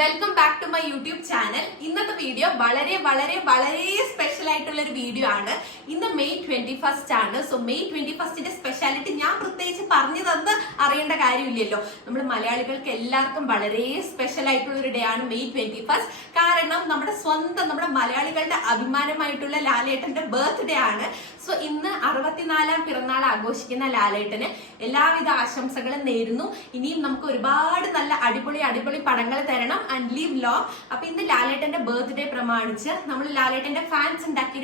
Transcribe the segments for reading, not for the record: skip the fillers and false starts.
Welcome back to my YouTube channel. ഇന്നത്തെ video വളരെ വളരെ വളരെ സ്പെഷ്യൽ ആയിട്ടുള്ള ഒരു വീഡിയോ ആണ്. ഇന്ന് മെയ് 21 ആണ്. സോ മെയ് 21ന്റെ സ്പെഷ്യാലിറ്റി ഞാൻ പ്രത്യേകിച്ച് പറഞ്ഞു തന്ന് അറിയേണ്ട കാര്യമില്ലല്ലോ. നമ്മൾ മലയാളികൾക്ക് എല്ലാവർക്കും വളരെ സ്പെഷ്യൽ ആയിട്ടുള്ള ഒരു ഡേ ആണ് മെയ് 21. കാരണം നമ്മുടെ മലയാളികളുടെ അഭിമാനമായിട്ടുള്ള ലാലേട്ടന്റെ ബർത്ത്ഡേ ആണ്. സോ ഇന്ന് 64ാം പിറന്നാൾ ആഘോഷിക്കുന്ന ലാലേട്ടന് എല്ലാവിധ ആശംസകളും നേരുന്നു. ഇനിയും നമുക്ക് ഒരുപാട് നല്ല അടിപൊളി പടങ്ങൾ തരണം ആൻഡ് ലീവ് ലോങ്. അപ്പൊ ഇന്ന് ലാലേട്ടന്റെ ബർത്ത്ഡേ പ്രമാണിച്ച് നമ്മൾ ലാലേട്ടന്റെ ഫാൻസ് ഉണ്ടാക്കിയ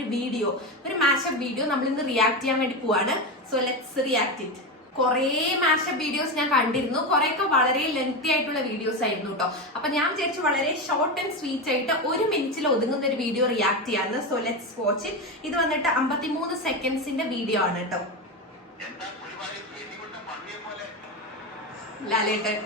ഒരു മാഷപ്പ് വീഡിയോ നമ്മൾ ഇന്ന് റിയാക്ട് ചെയ്യാൻ വേണ്ടി പോവാണ്. So let's react it. കുറെ മാഷപ്പ് വീഡിയോസ് ഞാൻ കണ്ടിരുന്നു. കുറെയൊക്കെ വളരെ ലെങ്തി ആയിട്ടുള്ള വീഡിയോസ് ആയിരുന്നു കേട്ടോ. അപ്പൊ ഞാൻ വിചാരിച്ചു വളരെ ഷോർട്ട് ആൻഡ് സ്വീറ്റ് ആയിട്ട് 1 മിനിറ്റിൽ ഒതുങ്ങുന്ന ഒരു വീഡിയോ റിയാക്ട് ചെയ്യാന്ന്. So let's watch it. ഇത് വന്നിട്ട് 53 സെക്കൻഡ്സിന്റെ വീഡിയോ ആണ് കേട്ടോ. Lalettan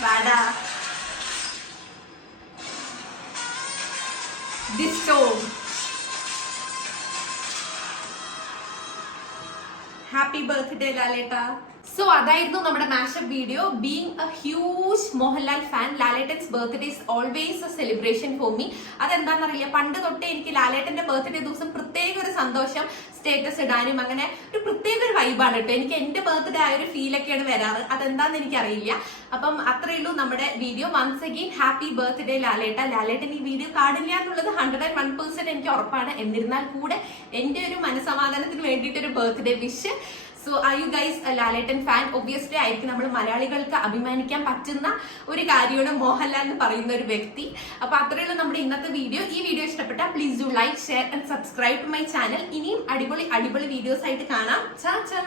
Vada. This song. Happy birthday, Laleta. So അതായിരുന്നു നമ്മുടെ mashup video. Being a huge Mohanlal fan, Lalettan's birthday is always a celebration for me. അതെന്താണെന്നറിയില്ല, പണ്ട് തൊട്ടേ എനിക്ക് ലാലേട്ടന്റെ ബർത്ത്ഡേ ദിവസം പ്രത്യേക ഒരു സന്തോഷം, സ്റ്റേറ്റസ് ഇടാനും അങ്ങനെ ഒരു പ്രത്യേക ഒരു വൈബാണ് കേട്ടോ. എനിക്ക് എന്റെ ബർത്ത്ഡേ ആയ ഒരു ഫീലൊക്കെയാണ് വരാറ്. അതെന്താന്ന് എനിക്കറിയില്ല. അപ്പം അത്രയേ ഉള്ളൂ നമ്മുടെ video. Once again happy birthday Laletta. Lalettan ഈ വീഡിയോ കാണില്ല എന്നുള്ളത് 101% എനിക്ക് ഉറപ്പാണ്. എന്നിരുന്നാൽ കൂടെ എന്റെ ഒരു മനസമാധാനത്തിന് വേണ്ടിയിട്ട് ഒരു birthday wish. So are you guys A Lalettan fan? Obviously ആയിരിക്കും. നമ്മൾ മലയാളികൾക്ക് അഭിമാനിക്കാൻ പറ്റുന്ന ഒരു കാര്യമാണ് മോഹൻലാൽ എന്ന് പറയുന്ന ഒരു വ്യക്തി. അപ്പൊ അത്രയുള്ള നമ്മുടെ ഇന്നത്തെ വീഡിയോ. ഈ വീഡിയോ ഇഷ്ടപ്പെട്ടാൽ please do like, share and subscribe to my channel. ഇനിയും അടിപൊളി വീഡിയോസ് ആയിട്ട് കാണാം. ചാ ചാ.